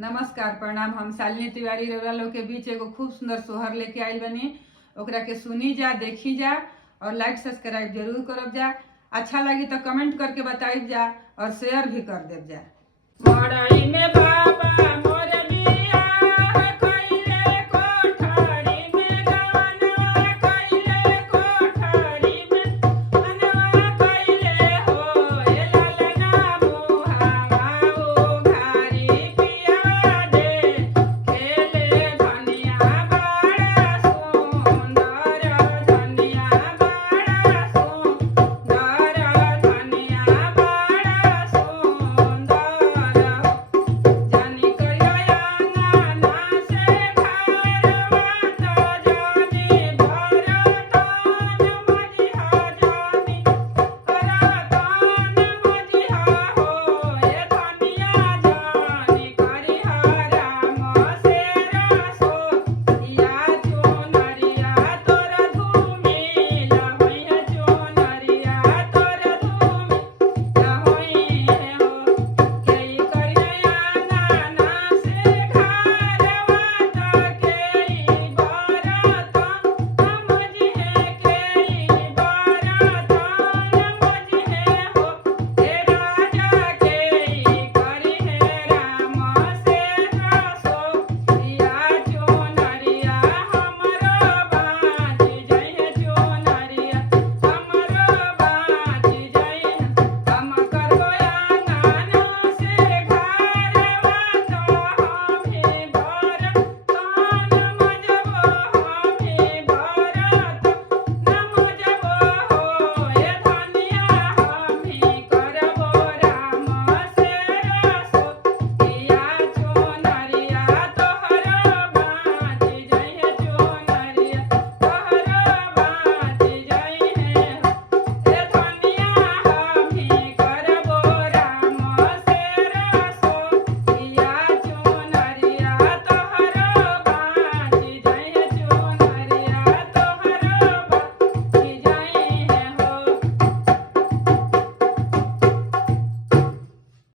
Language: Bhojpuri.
नमस्कार प्रणाम। हम शालिनी तिवारी रउरा लोग के बीच एगो खूब सुंदर सोहर लेके आइल बनी। ओकरा के सुनी जा, देखी जा और लाइक सब्सक्राइब जरूर करब जा। अच्छा लगी तो कमेंट करके बताइब जा और शेयर भी कर देब जा। मड़ई में बाप